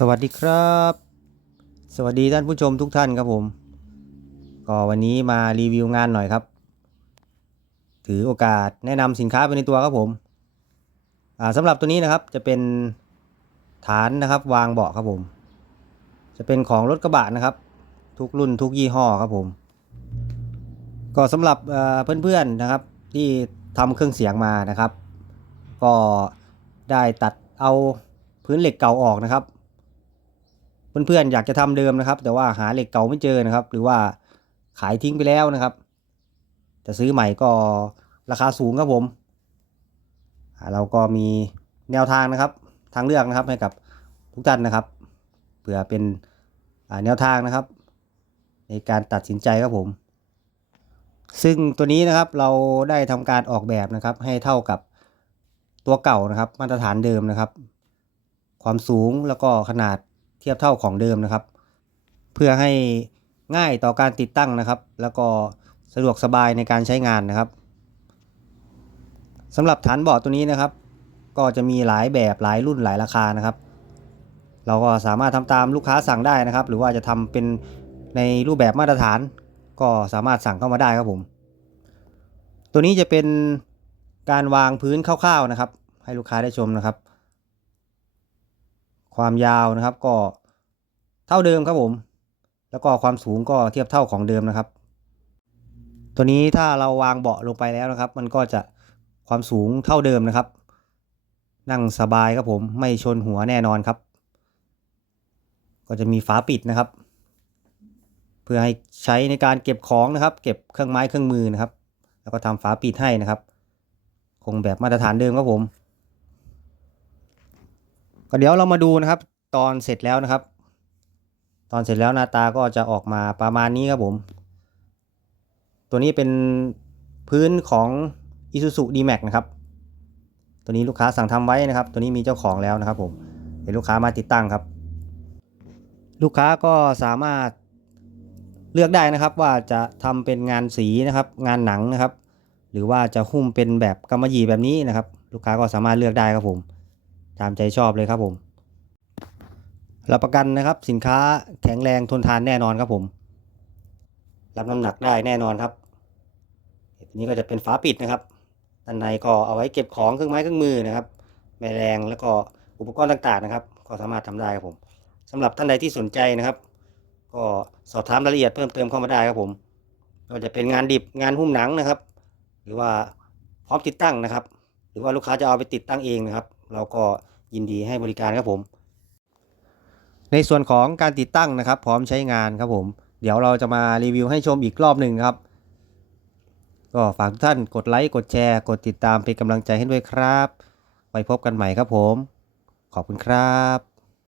สวัสดีครับ สวัสดีท่านผู้ชมทุกท่านครับผม ก็วันนี้มารีวิวงานหน่อยครับ ถือโอกาสแนะนำสินค้าไปในตัวครับผมสำหรับตัวนี้นะครับจะเป็นฐานนะครับ วางเบาะครับผม จะเป็นของรถกระบะนะครับ ทุกรุ่นทุกยี่ห้อครับผม ก็สำหรับเอ่อเพื่อนๆนะครับ ที่ทำเครื่องเสียงมานะครับ ก็ได้ตัดเอาพื้นเหล็กเก่าออกนะครับ เพื่อนๆอยากจะทำเดิมนะครับ แต่ว่าหาเหล็กเก่าไม่เจอนะครับ หรือว่าขายทิ้งไปแล้วนะครับจะซื้อใหม่ก็ราคาสูงครับผม เราก็มีแนวทางนะครับ ทางเลือกนะครับให้กับทุกท่านนะครับเผื่อเป็นแนวทางนะครับ ในการตัดสินใจครับผม ซึ่งตัวนี้นะครับเราได้ทำการออกแบบนะครับ ให้เท่ากับตัวเก่านะครับ มาตรฐานเดิมนะครับ ความสูงแล้วก็ขนาด เทียบเท่าของเดิมนะครับ เพื่อให้ง่ายต่อการติดตั้งนะครับ แล้วก็สะดวกสบายในการใช้งานนะครับสำหรับฐานเบาะตัวนี้นะครับ ก็จะมีหลายแบบหลายรุ่นหลายราคานะครับ เราก็สามารถทำตามลูกค้าสั่งได้นะครับ หรือว่าจะทำเป็นในรูปแบบมาตรฐาน ก็สามารถสั่งเข้ามาได้ครับผม ตัวนี้จะเป็นการวางพื้นคร่าวๆนะครับ ให้ลูกค้าได้ชมนะครับ ความยาวนะครับก็เท่าเดิมครับผม แล้วก็ความสูงก็เทียบเท่าของเดิมนะครับ ตัวนี้ถ้าเราวางเบาะลงไปแล้วนะครับ มันก็จะความสูงเท่าเดิมนะครับ นั่งสบายครับผมไม่ชนหัวแน่นอนครับ ก็จะมีฝาปิดนะครับ เพื่อให้ใช้ในการเก็บของนะครับ เก็บเครื่องไม้เครื่องมือนะครับ แล้วก็ทำฝาปิดให้นะครับ คงแบบมาตรฐานเดิมครับผม ก็เดี๋ยวเรามาดูนะครับ ตอนเสร็จแล้วนะครับ ตอนเสร็จแล้วหน้าตาก็จะออกมาประมาณนี้ครับผม ตัวนี้เป็นพื้นของ Isuzu D-Max นะครับ ตัวนี้ลูกค้าสั่งทำไว้นะครับ ตัวนี้มีเจ้าของแล้วนะครับผมเป็นลูกค้ามาติดตั้งครับ ลูกค้าก็สามารถเลือกได้นะครับว่าจะทำเป็นงานสีนะครับ งานหนังนะครับ หรือว่าจะหุ้มเป็นแบบกำมะหยี่แบบนี้นะครับ ลูกค้าก็สามารถเลือกได้ครับผม ตามใจชอบเลยครับผมรับประกันนะครับ สินค้าแข็งแรงทนทานแน่นอนครับผม รับน้ำหนักได้แน่นอนครับอันนี้ก็จะเป็นฝาปิดนะครับด้านในก็เอาไว้เก็บของเครื่องไม้เครื่องมือนะครับแมลงแล้วก็อุปกรณ์ต่างๆนะครับ ก็สามารถทำได้ครับผมสำหรับท่านใดที่สนใจนะครับ ก็สอบถามรายละเอียดเพิ่มเติมเข้ามาได้ครับผมก็จะเป็นงานดิบงานหุ้มหนังนะครับ หรือว่าพร้อมติดตั้งนะครับ หรือว่าลูกค้าจะเอาไปติดตั้งเองนะครับ เราก็ยินดีให้บริการครับผม ในส่วนของการติดตั้งนะครับ พร้อมใช้งานครับผม เดี๋ยวเราจะมารีวิวให้ชมอีกรอบหนึ่งครับ ก็ฝากทุกท่านกดไลค์กดแชร์ กดติดตามเป็นกำลังใจให้ด้วยครับ ไว้พบกันใหม่ครับผม ขอบคุณครับ